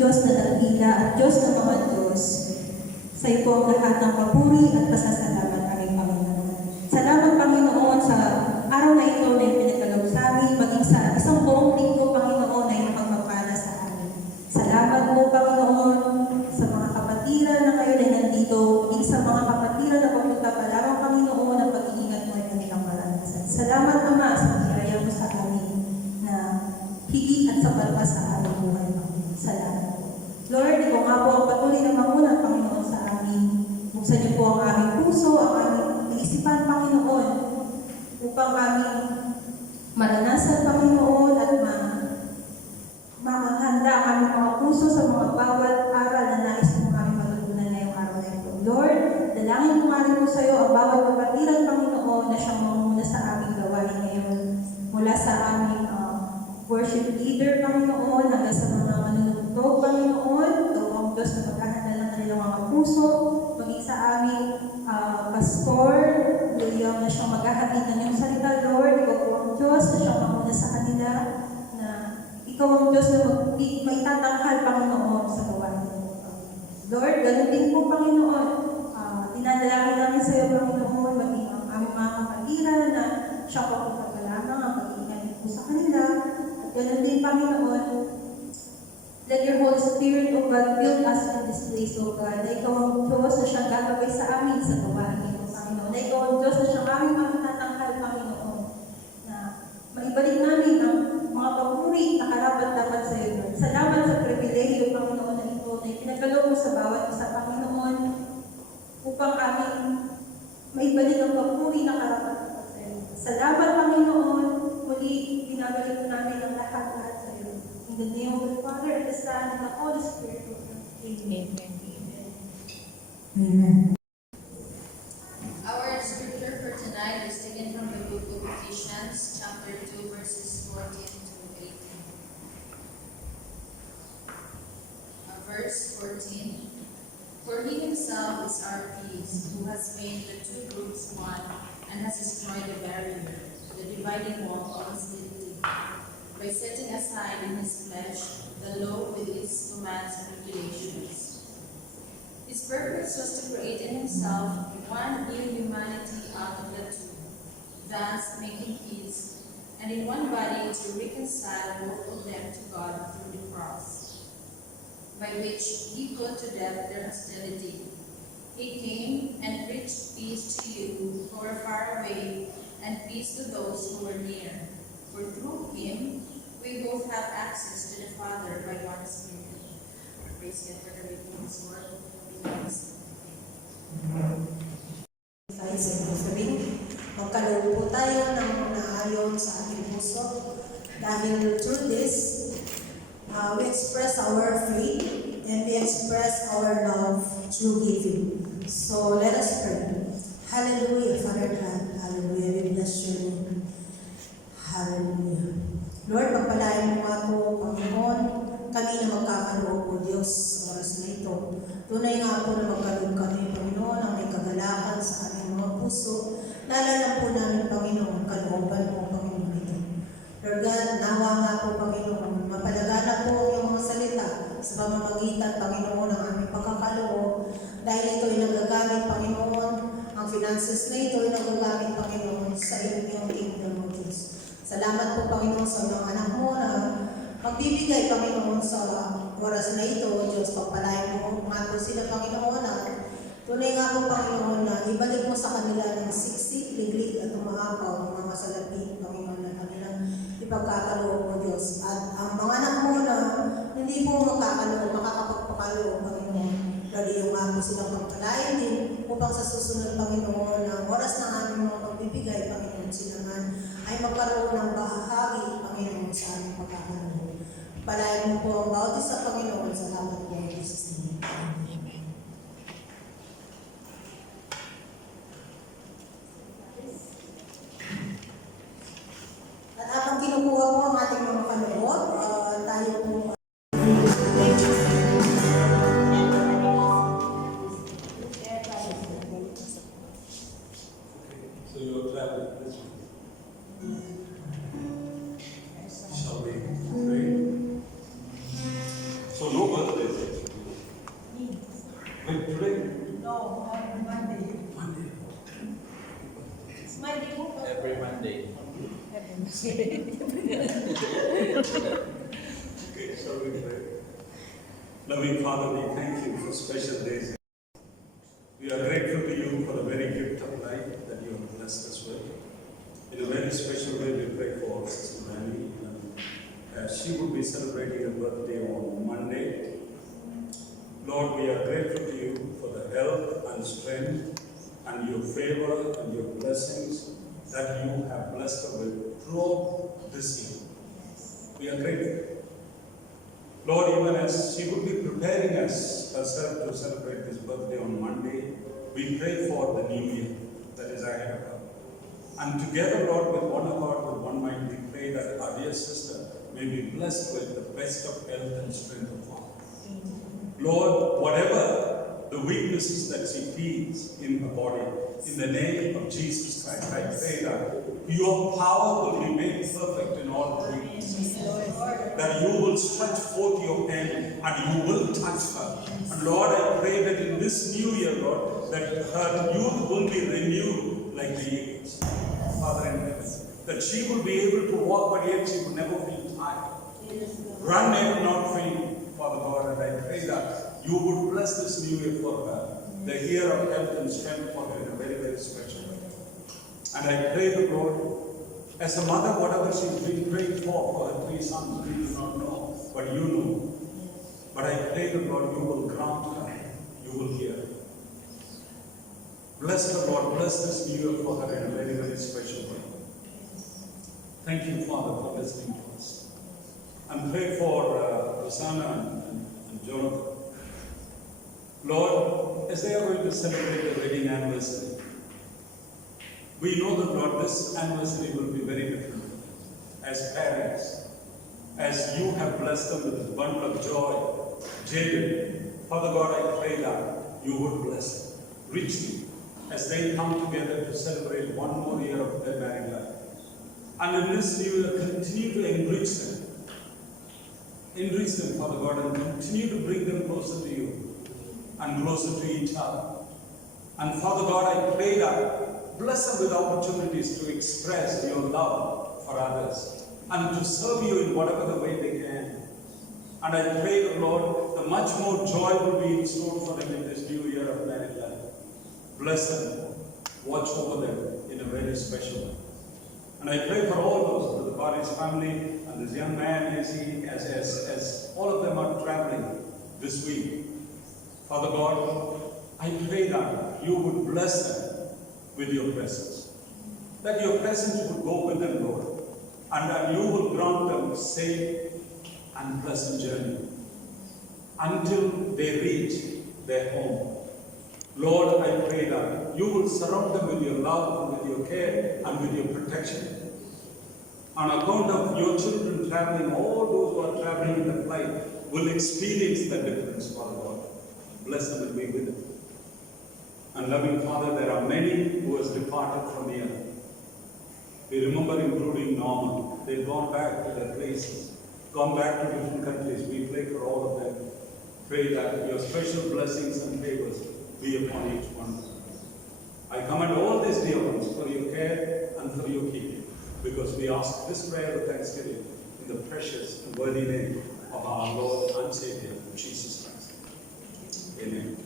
Diyos na dakila at Diyos na mga Diyos. Sa iyo po ang lahat ng papuri at pasasalamat aming Panginoon. Salamat Panginoon sa araw na ito na ipinagkaloob sa amin, maging sa isang buong linggo Panginoon na ipagmapala sa amin. Salamat po Panginoon sa mga kapatiran na kayo na nandito, maging sa mga kapatiran na papunta pa lamang Panginoon ang pag-iingat mo ay kanilang maranasan. Salamat Ama sa biyaya mo sa amin na higit at sapat pa sa aming buhay Panginoon. Salamat po. Lord, ito nga po ang patuloy na manguna Panginoon sa amin. Buksan niyo po ang aming puso, ang aming isipan Panginoon upang aming maranasan Panginoon at makahanda ang aming mga puso sa mga bawat aral na nais mo aming matutunan ngayong araw na ito. Lord, dalangin mo nga rin po sa iyo ang bawat kapatiran Panginoon na siyang mamuna sa aming gawain ngayon. Mula sa aming worship leader Panginoon hanggang sa mga manunugtog Panginoon, ito ang Diyos na maghahanda ng kanilang mga puso, maging sa aming pastor, William na siyang maghahatid ng iyong salita, Lord. Ikaw po ang Diyos na siyang mamuna sa kanila, na ikaw ang Diyos na maitatanghal Panginoon sa gawain mo. Lord, ganun din po Panginoon. Dinadalangin namin sa iyo Panginoon, maging ang aming mga kapatiran na siya po ang pagkalamang, ang pag-iingat po sa kanila. At ganun din Panginoon, let your Holy Spirit, O God, build us in this place, O God. Na ikaw ang Diyos na siyang gagawin sa amin sa gawain ito, Panginoon. Na ikaw ang Diyos na siyang aming matatanghal, Panginoon. Na maibalik namin ang mga papuri na karapat-dapat sa iyo, Lord. Salamat sa pribilehiyo, Panginoon, na ito na ipinagkaloob mo sa bawat isa, Panginoon, upang aming maibalik ang papuri na karapat-dapat sa iyo. Salamat, Panginoon. Muli, binabalik namin ang lahat-lahat sa iyo. In the name of the Father, and the Son, and the Holy Spirit. Amen. Amen. Our scripture for tonight is taken from the book of Ephesians, chapter 2, verses 14 to 18. Verse 14. For he himself is our peace, who has made the two groups one, and has destroyed the barrier, the dividing wall of hostility, by setting aside in his flesh the law with its commands and regulations. His purpose was to create in himself one new humanity out of the two, thus making peace, and in one body to reconcile both of them to God through the cross, by which he put to death their hostility. He came and preached peace to you who are far away, and peace to those who are near. For through him, we both have access to the Father by one Spirit. Praise God for the reading of His word. Tayo sa gathering, magkaloob po tayo ng naayon sa ating puso. Dahil through this, we express our faith and we express our love through giving. So let us pray. Hallelujah, Father God. Hallelujah. We bless your name. Hallelujah. Lord, pagpalain mo nga po, Panginoon, kami na magkakaloob po, Diyos, sa oras na ito. Tunay nga po na magkaloob kami, Panginoon, ang may kagalakan sa aming mga puso. Naalala po namin, Panginoon, kalooban mo, Panginoon, ito. Lord God, nawa nga po, Panginoon, mapalagana po yung mga salita sa pamamagitan, Panginoon, ng aming pagkakaloob. Dahil ito ay nagagamit, Panginoon, ang finances na ito ay nagagamit, Panginoon, sa iyong kingdom mo, Diyos. Salamat po, Panginoon, sa mga anak mo na magbibigay, Panginoon, sa oras na ito, Diyos. Pagpalain mo nga po sila, Panginoon, na tunay nga po, Panginoon, na ibalik mo sa kanila ng siksik, liglig at umaapaw ng mga salapi, Panginoon, na kanilang ipagkakaloob mo, Diyos. At ang mga anak mo na hindi po makakapagpakaloob, Panginoon, lalo yung nga po silang pagpalain din upang sa susunod, Panginoon, na oras ng aming mga pagbibigay, Panginoon, sila man ay magkaroon ng bahagi, Panginoon, sa aming pagkakaloob. Palayan mo po ang bawat isa, Panginoon. Salamat po, Jesus' name. Amen. At habang kinukuha po ang ating mga kaloob, tayo po So Lord, pray. Loving Father, we thank you for special days. We are grateful to you for the very gift of life that you have blessed us with. In a very special way, we pray for Sister Rani. She would be celebrating her birthday on Monday. Lord, we are grateful to you for the health and strength and your favor and your blessings that you have blessed her with throughout this year. We are grateful. Lord, even as she would be preparing herself to celebrate this birthday on Monday, we pray for the new year that is ahead of her. And together, Lord, with one accord, with one mind, we pray that our dear sister may be blessed with the best of health and strength of heart. Lord, whatever the weaknesses that she feels in her body, in the name of Jesus Christ, I pray that your power will be made perfect in all weaknesses. That you will stretch forth your hand and you will touch her. And Lord, I pray that in this new year, Lord, that her youth will be renewed like the eagles. Father in heaven, that she will be able to walk, but yet she will never feel tired. Run and not faint, Father God, and I pray that you would bless this new year for her, the year of health and strength for her in a very, very special way. And I pray the Lord, as a mother, whatever she's been praying for her 3 sons, we do not know, but you know. But I pray the Lord, you will grant her, you will hear her. Bless her, Lord, bless this new year for her in a very, very special way. Thank you, Father, for listening to us. And pray for Rosanna and Jonathan. Lord, as they are going to celebrate their wedding anniversary, we know that, Lord, this anniversary will be very different as parents, as you have blessed them with a bundle of joy. Jaden, Father God, I pray that you would bless them richly as they come together to celebrate one more year of their married life. And in this new year, continue to enrich them. Enrich them, Father God, and continue to bring them closer to you and closer to each other. And Father God, I pray that bless them with opportunities to express your love for others and to serve you in whatever the way they can. And I pray, Lord, that much more joy will be in store for them in this new year of married life. Bless them, watch over them in a very special way. And I pray for all those, for the body's family and this young man as all of them are traveling this week. Father God, I pray that you would bless them with your presence. That your presence would go with them, Lord. And that you will grant them safe and pleasant journey until they reach their home. Lord, I pray that you will surround them with your love and with your care and with your protection. On account of your children traveling, all those who are traveling in the flight will experience the difference, Father God. Bless them and be with them. And loving Father, there are many who has departed from here. We remember including Norman. They've gone back to their places, gone back to different countries. We pray for all of them. Pray that your special blessings and favors be upon each one. I commend all these dear ones for your care and for your keeping, because we ask this prayer of thanksgiving in the precious and worthy name of our Lord and Savior, Jesus Christ. Amen.